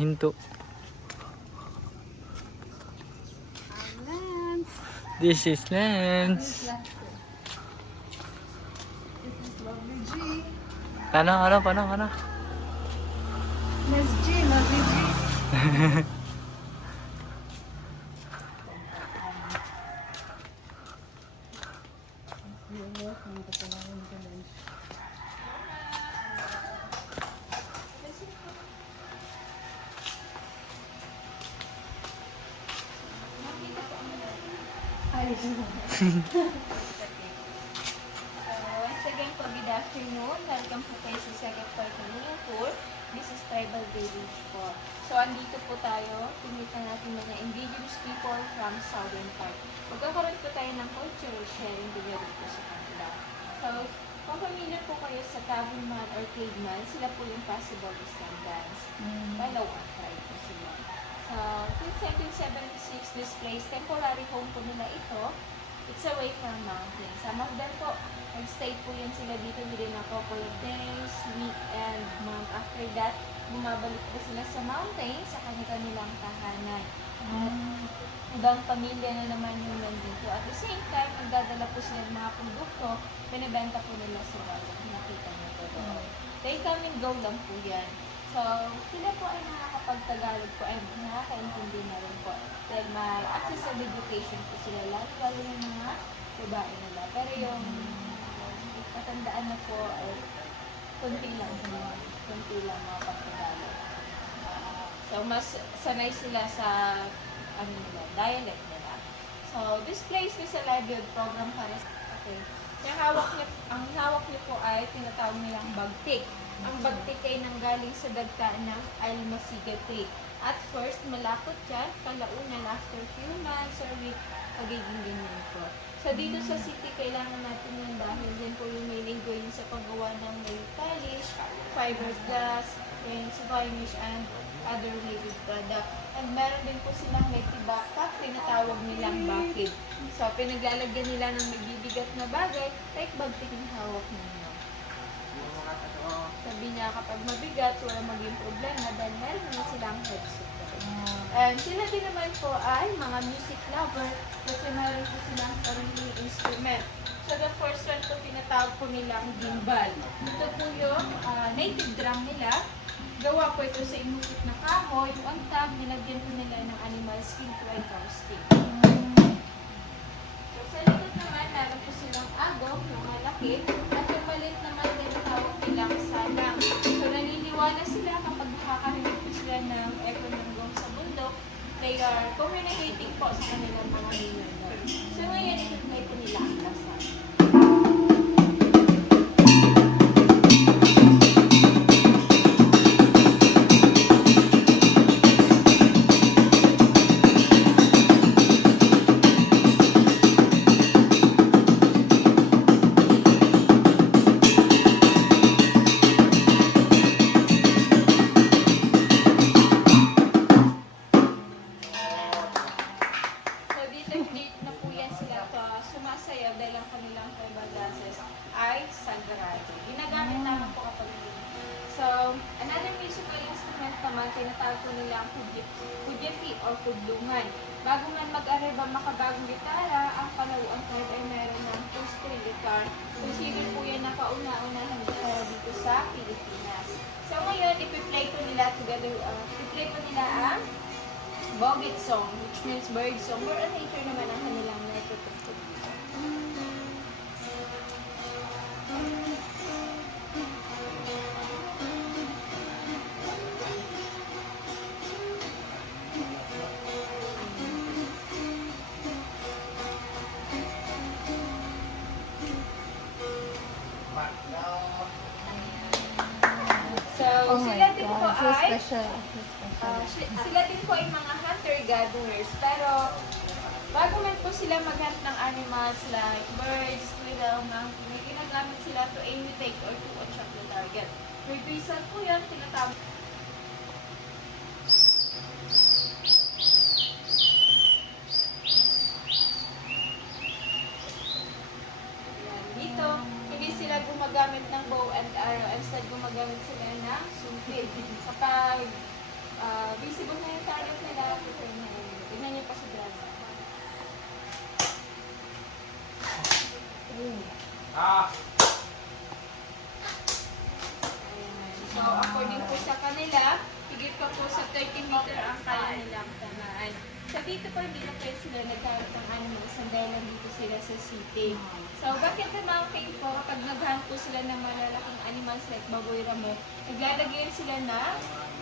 hinto. Lance. This is Lance. This is Lovely G. Paano? Miss G, Lovely G. Once again po, good afternoon. Welcome po kayo sa second part ng inyong tour. This is Tribal Village po. So, andito po tayo. Pinita natin mga indigenous people from southern part. Magkakaroon po tayo ng cultural sharing together po sa kanila. So, kung familiar po kayo sa Caveman or Caveman, sila po yung possible descendants. Palawan tribe po sila. So, since 1776, this place, temporary home po nila ito. It's away from mountains. Some of them po, nag-stay po yan sila dito within a couple of days, week, and month. After that, bumabalik po sila sa mountains, sa kanilang tahanan. Ibang pamilya na naman yung nandito. At the same time, nagdadala po sila ng mga produkto, binibenta po nila sa bawat. Nakita niyo po doon. They come and go lang po yan. So, sila po ay nakakapag-Tagalog po, ay nakakaintindi na rin po. Dahil may access sa education po sila, lalo yung mga babae nila. Pero yung katandaan na po ay kunti lang mga pag-Tagalog. So, mas sanay sila sa dialect nila. So, this place is a livelihood program para sa... Okay. Ang hawak niyo po ay tinatawag nilang bagtik. Ang bagtik ay nanggaling sa dagta ng Almasigate. At first, malapot yan. Kalaunan, after few months or week, pagiging ganyan po. So, dito sa city, kailangan natin yun dahil din po yung may linggoyin sa paggawa ng nail polish, fiberglass, varnish, and other related product. And meron din po silang may tibaka, tinatawag nilang bakid. So, pinaglalagyan nila ng mabibigat na bagay, like bagtik yung hawak ninyo. Sabi niya, kapag mabigat, wala maging problema dahil meron naman silang head support. And sila din naman po ay mga music lover kasi meron po silang sariling instrument. So, the first one po tinatawag po nilang gimbal. Ito po yung native drum nila. Gawa po ito sa inukit na kahoy. Yung ang tab, nilagyan po nila ng animal skin to ay cow skin. So, sa likod naman, meron po silang agong, yung malaki. At yung maliit naman din tawag nilang salang. So, naniniwala sila kapag nakakarinig po sila ng echo ng gong sa bundok, they are communicating po sa kanilang mga ninonor. So, ngayon, ito po nila ang lasang. Sumasayaw dahil ang kanilang tribal dances ay sagrado. Ginagamit naman po kapag So, another musical instrument naman, tinatawag po nila ang kudyapi or kudlungan. Bago man mag-arriba makabagong gitara, ang Palauan tribe ay meron ng two-string guitar. Consider po yan na kauna-unahang gitara dito sa Pilipinas. So, ngayon, ipi-play po nila together, ipi-play po nila ang Bobit song, which means bird song, or nature naman ang kanilang natututo. So, sila din po ay sila din po ay mga hunter-gatherers. Pero, bago man po sila maghunt ng animals like birds, squirrel, monkey, may ginagamit sila to imitate or to attract the target. Reversal po yan, tinatawag. Dito, hindi sila gumagamit ng bow and arrow. Instead, gumagamit sila ng sumpit. Kapag So, according po sa kanila, higit pa po sa 30 meter ang kaya nilang tamaan. So, dito po hindi na kayo sila naghanap ng animals dahil nandito sila sa city. So, bakit naman kayo po kapag naghanap po sila ng malalaking animals like baboy ramo, naglalagay sila na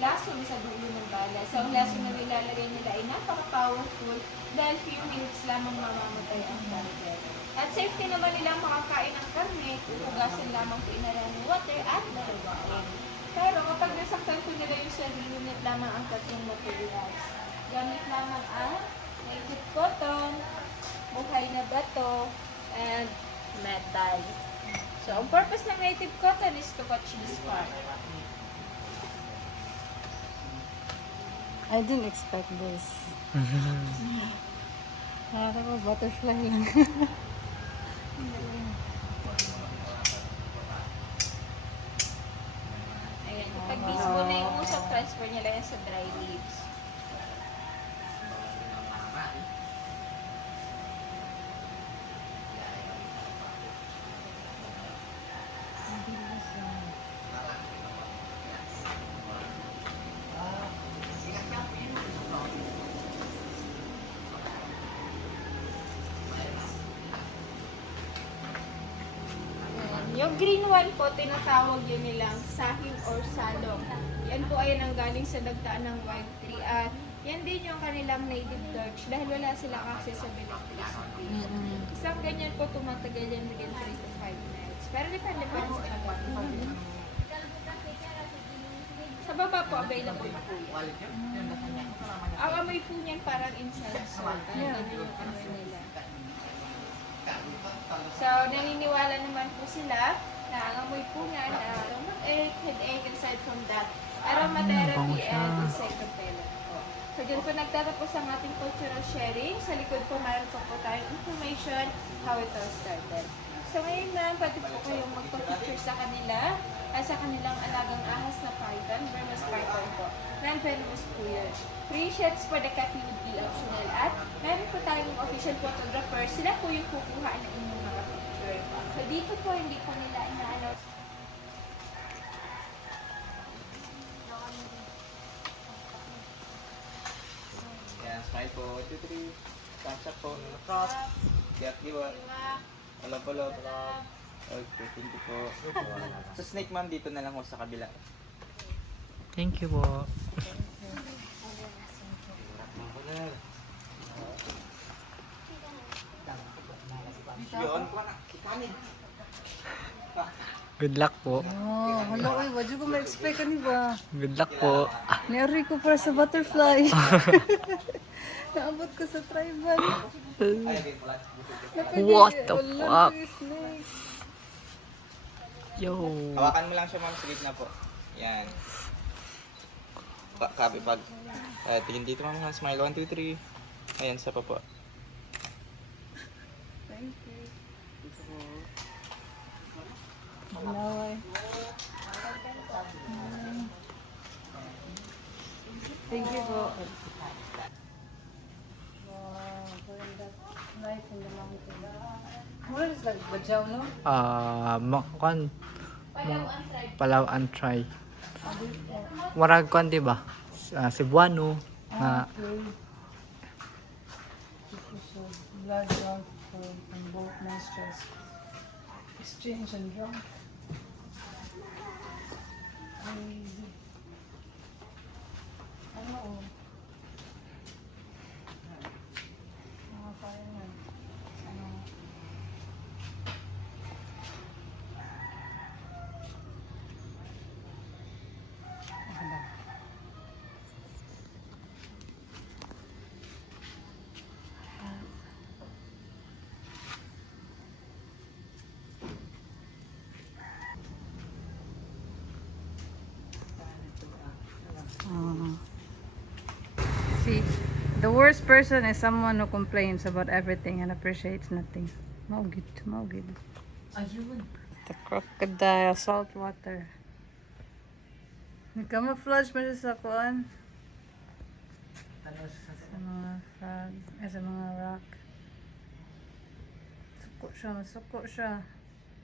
lason sa dulo ng bala. So, ang lason na nilalagay nila ay napaka-powerful dahil few minutes lamang mamamatay ang target. At safety naman nilang makakain ng karne, ugasan lamang po inaran ng water at dalawain. Pero kapag nasaktan po nila yung sarili, unit lamang ang tatlong materials. Gamit lamang ang native cotton, buhay na bato, and metal. So, ang purpose ng native cotton is to catch the spark. I didn't expect this. Nakaka ko butterfly lang. Ayan, kapag visible na yung usok, transfer niya lang yan sa dry leaves. Yung green one po, tinatawag yun nilang sahing or salong. Yan po ay nanggaling sa dagtaan ng wild tree. At yan din yung kanilang native torch dahil wala silang access sa electricity. Isang ganyan po tumatagal yan within 3 to 5 minutes. Pero depende pa rin sa kagawa. Sa baba po, available po yan. Ang amoy po niyan parang incense. Parang ganyan yung amoy nila. So, naniniwala naman po sila na ang amoy po nga na stomach-ache, headache, aside from that, aromatherapy and insect repellent po. So, dyan po nagtatapos ang ating cultural sharing. Sa likod po, mayroon po tayong information how it all started. So, ngayon na, pwede po kayong magpa-picture sa kanila at sa kanilang alagang ahas na python, Burmese python po. Non-venomous po yun. Free shots for the copy would be optional at meron po tayong official photographer. Sila po yung kukuha ng inyong mga picture. So, dito po, hindi po nila ina-allow. Yan, smile po. 1, 2, 3. Thumbs up po. Cross. Diyak, diwa. Palo. Okay, thank you po. Sa snake ma'am, dito na lang po sa kabila. Thank you po. Yun po na. Ikanin. Good luck po. Oh, hala oy, wadyo ko ma-expect ka ni ba? Good luck po. Niyari ko para sa butterfly. Naabot ko sa tribal. What the Wala, fuck? snake. Yo. Hawakan mo lang siya ma'am sa gitna po. Yan. Kabi pag. Tingin dito ma'am. Smile. 1, 2, 3. Ayan, sa pa po. Thank you. Laway. Thank you po. Wow, life in the mountain. What is like bajaw, no? Palawan try. Warag kon di ba? Cebuano na Okay. Blood drunk from both nostrils. Exchange and drunk. Crazy. Ano? Mga fireman. Ano? See, the worst person is someone who complains about everything and appreciates nothing. Maugid, maugid. ayun. The crocodile, salt water. Nag-camouflage mo siya sa kuan. Sa mga frog, sa mga rock. Suko siya, masuko siya.